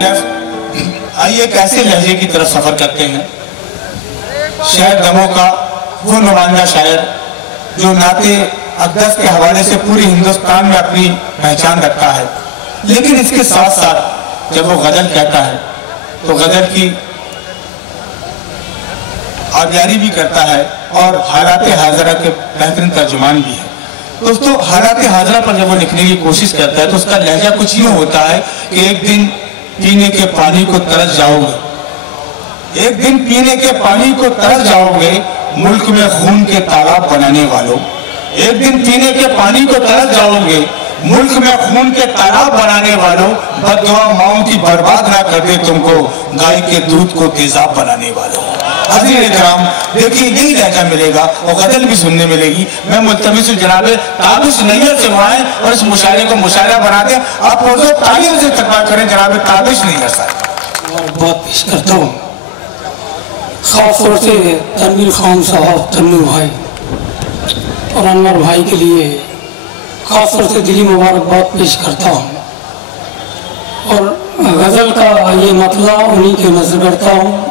आइए कैसे लहजे की तरफ सफर करते हैं। शायर दमों का वो नुमाइंदा शायर जो नाते अक़दस के हवाले से पूरे हिंदुस्तान में अपनी पहचान रखता है, लेकिन इसके साथ साथ जब वो गजल कहता है तो गजल की आबियारी भी करता है और हालात हाजरा के बेहतरीन तर्जुमान भी है। दोस्तों, हालात हाजरा पर जब वो लिखने की कोशिश करता है तो उसका लहजा कुछ यूँ होता है कि एक दिन पीने के पानी को तरस जाओगे, एक दिन पीने के पानी को तरस जाओगे, मुल्क में खून के तालाब बनाने वालों। एक दिन पीने के पानी को तरस जाओगे, मुल्क में खून के तालाब बनाने वालों। बददुआ माओं की बर्बाद ना कर दे तुमको, गाय के दूध को तेजाब बनाने वालों। हज़ीर इकराम, देखिए यही लहजा मिलेगा और गजल भी सुनने मिलेगी। मैं मुल्तमिस जनाब ताबिश नैयर से आए और इस मुशायरे को मुशायरा बना दें। आप तालियों से इस्तकबाल करें जनाब ताबिश नैयर साहब। बहुत पेश करता हूँ खास तौर से तनवीर खान साहब, तन्नू भाई और अनवर भाई के लिए खास तौर से दिली मुबारकबाद पेश करता हूँ। और गज़ल का ये मतला उन्हीं के नजर करता हूँ।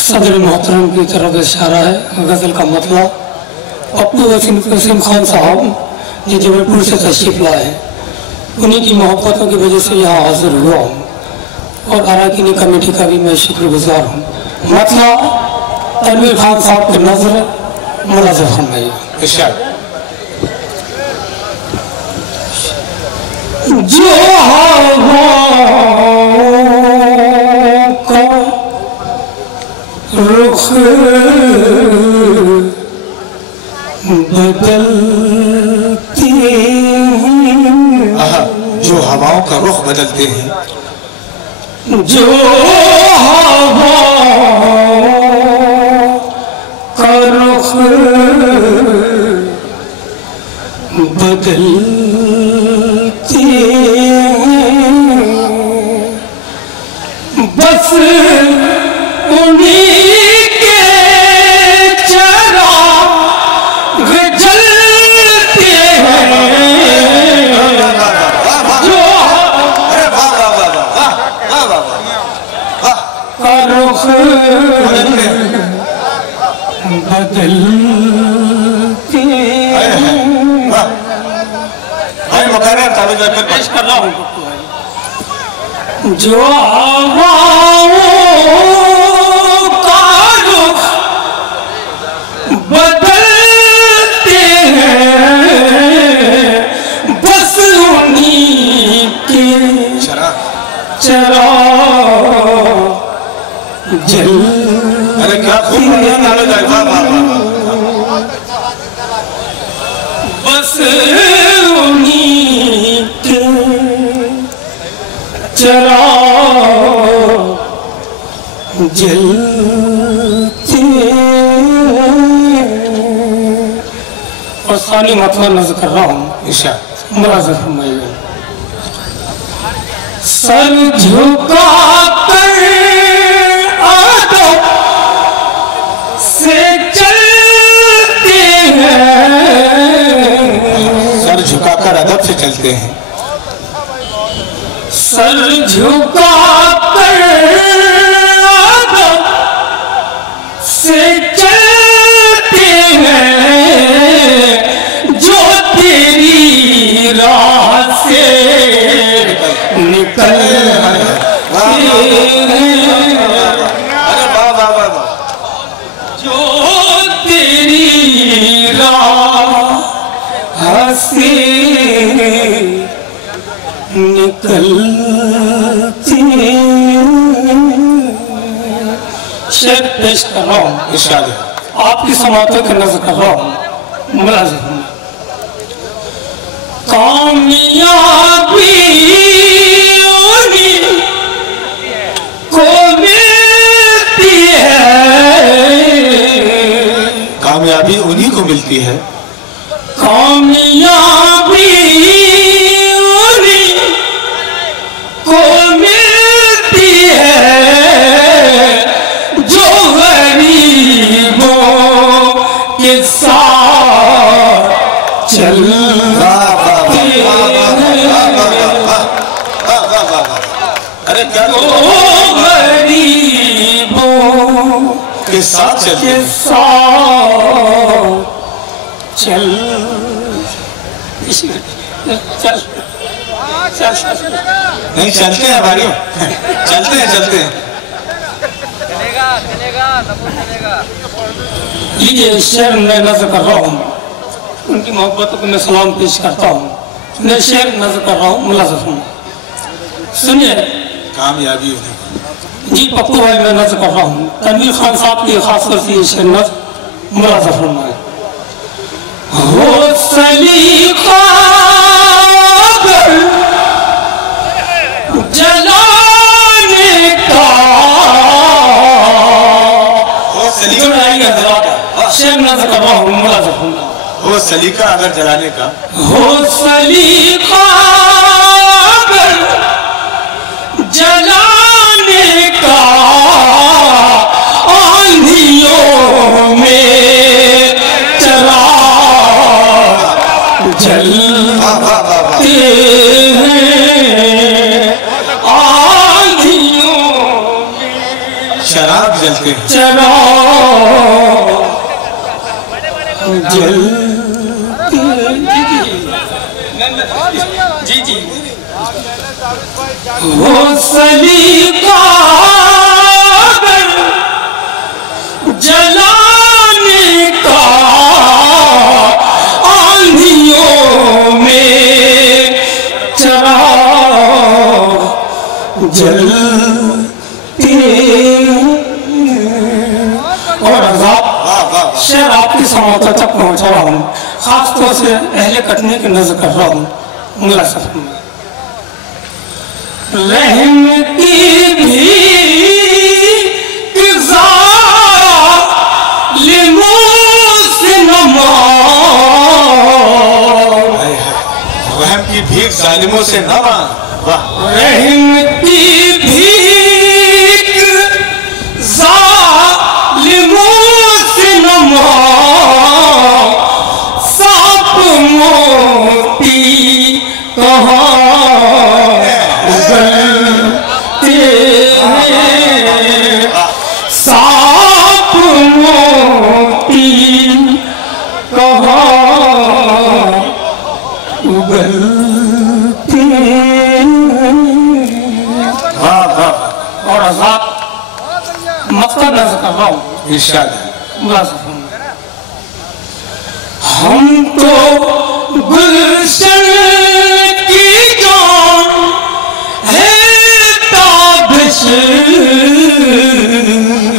सदर मोहतरम की तरफ इशारा है। गज़ल का मतला अपने वसीम खान साहब जो जबलपुर से तशरीफ लाए, उन्हीं की मोहब्बतों की वजह से यहाँ हाजिर हुआ हूँ और अराकीनी कमेटी का भी मैं शुक्रगुजार हूँ। मतला तनवीर खान साहब की नजर मुलाज़ा फरमाइए। जो का रुख बदलते हैं, जो हवाओं का रुख बदलते हैं, जो हवाओं का रुख बदलते बस उन्हीं के चिराग जलते हैं, जो रुख बदलते पेश कर रहा हूँ। जो हवाओं का रुख बदलते हैं, बस उन्हीं के चिराग जल। अरे क्या खूब बस उन्हीं के चिराग जलते। और सानी मतलब नजर कर रहा हूँ। मुलाज़ा फरमाइए। सर झुका कर आदब से चलते हैं, सर झुकाकर अदब से चलते हैं, सर झुका कर आदब से चलते हैं, जो तेरी राह से निकल जो तेरी राह से निकलती। शेर पेश कर रहा हूँ, आपकी समातों की नजर कर रहा हूँ। मुलाज़िम कामयाबी उन्हीं को मिलती है, कामयाबी उन्हीं को मिलती है, कामयाबी उन्हीं को मिलती है, जो गरीबों के साथ चल अरे क्या गरीबों के साथ चल चल चल चल नहीं चलते हैं भाई चलते हैं चलेगा लीजिए शेर मैं नजर कर रहा हूँ, उनकी मोहब्बतों को मैं सलाम पेश करता हूँ। मैं शेर नजर कर रहा हूँ, मुलाज़िम हूँ, सुनिए। कामयाबी जी पप्पू भाई मैं नजर कर रहा हूँ, तनवीर खान साहब की खासकर से ये शेर नजर मुलाज़िम फरमाए। हो सलीका जलाने का शेर नजर कर रहा हूँ, मुलाज़िम फरमाए। हो सलीका अगर जलाने का, हो सलीका जलाने का आंधियों में चराग जलते हैं, आंधियों में शराब जलते हैं, चराग जलते। जी जी हो सलीका जलाने का आंधियों में चराग जलते और शेर आपकी समाता तक पहुंचा रहा हूँ, खासतौर से अहले कटने की नजर कर रहा हूँ। मुलाज़िम में रहम की भी रहम की भीख जालिमों से न मांग। वाह। रहम की भीख जालिमों से न मांग, सांप मोती कहाँ उगलते हैं, सांप मोती कहाँ उगलते हैं। और आजाद मकसद नजर कर रहा हूँ, इरशाद हम तो गुलशन की जान है ताबिश,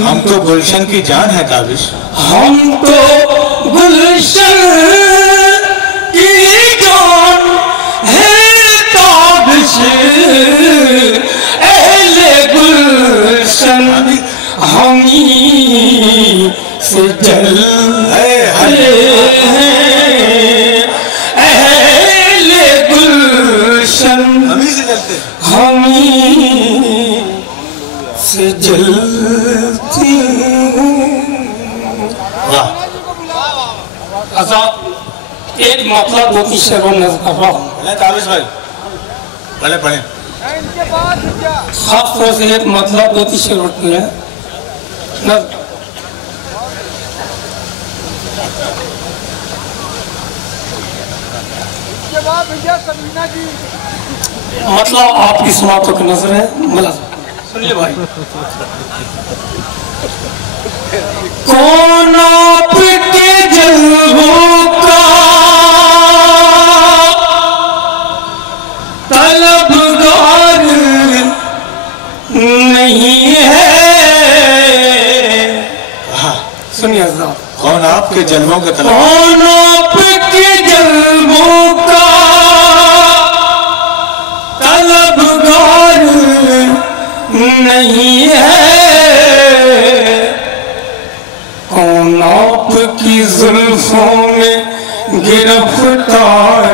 हम तो गुलशन की जान है ताबिश, हम तो गुलशन की जान है ताबिश, अहले गुलशन हमी से जल अहले गुलशन हमी से जलती। एक मतलब दो तीन शेरों नजर कर रहा हूँ, ताबिश भाई पढ़े पढ़े। खास तौर से एक मतलब दो तीन शेर होती है। मतलब आपकी समातों की नजर है, मतलब सुनिए भाई। कौन आपके जल्बों का तलबगार नहीं है। सुनिए कौन आपके जलवों का तलब, कौन आपके जल्बों का तलबगार नहीं है, कौन आपकी जुल्फों में गिरफ्तार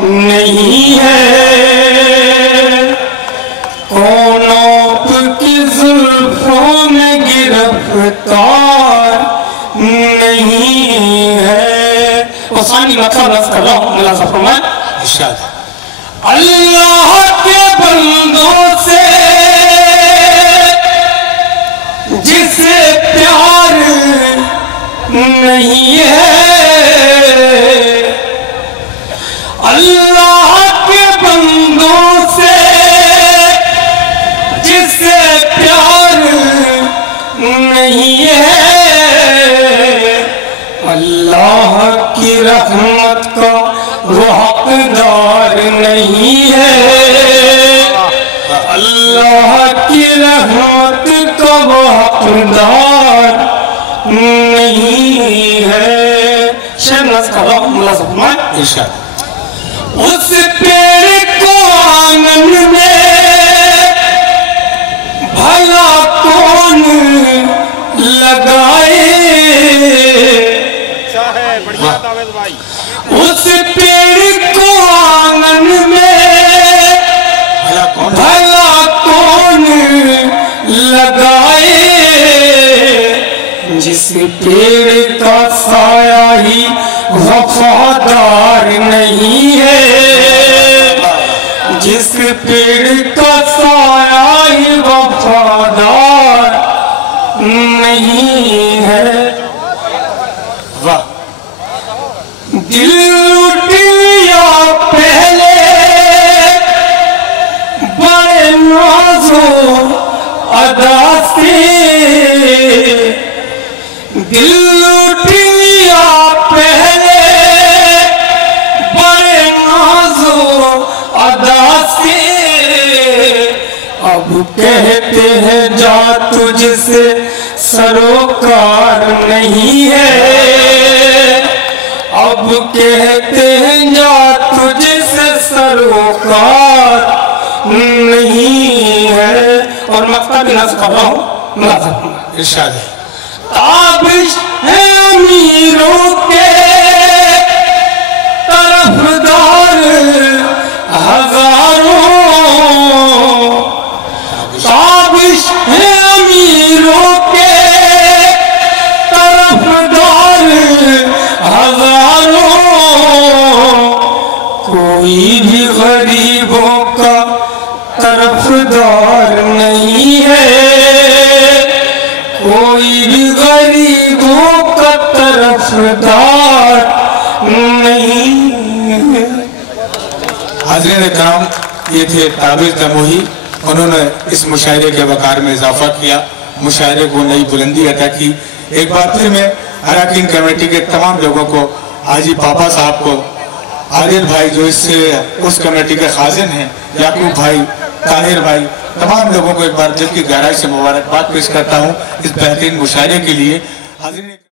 नहीं है, कौन आपकी जुल्फों में गिरफ्तार नहीं है। और सानी मतलब नज़र कर रहा हूँ, मुलाज़िम फरमाए। इरशाद अल्लाह के बंदों से नहीं है। अल्लाह के बंदों से जिससे प्यार नहीं है, अल्लाह की रहमत का वो हकदार नहीं है। अल्लाह की रहमत का वो हकदार नहीं है। शहनाज का उस पेड़ को आंगन में भला कौन लगाए, उस पेड़ को आंगन में भला कौन लगाए, जिस पेड़ का साया ही वफादार नहीं है, जिस पेड़ का साया ही वफादार नहीं है। वाह, दिल लुट लिया पहले बड़े नाज़ो अदा से, दिल लुट लिया पहले बड़े नाज़ो अदा से, अब कहते हैं जा तुझसे सरोकार नहीं है, अब कहते हैं जा तुझसे सरोकार नहीं है। और मक्ता भी नज़ कर रहा हूँ, इरशाद है। ताबिश है अमीरों के तरफदार हजारों, ताबिश है अमीरों के तरफदार हजारों, कोई भी गरीबों का तरफदार नहीं है, कोई भी गरीबों का तरफदार नहीं है। हाज़रीन इकराम, ये थे ताबिश दमोही। उन्होंने इस मुशायरे के वकार में इजाफा किया, मुशायरे को नई बुलंदी अता की। एक बार फिर मैं अरकान कमेटी के तमाम लोगों को, हाजी पापा साहब को, आदिल भाई जो इससे उस कमेटी के खाजिन हैं, याकूब भाई, ताहिर भाई, तमाम लोगों को एक बार दिल की गहराई से मुबारकबाद पेश करता हूँ इस बेहतरीन मुशायरे के लिए। हाज़रीन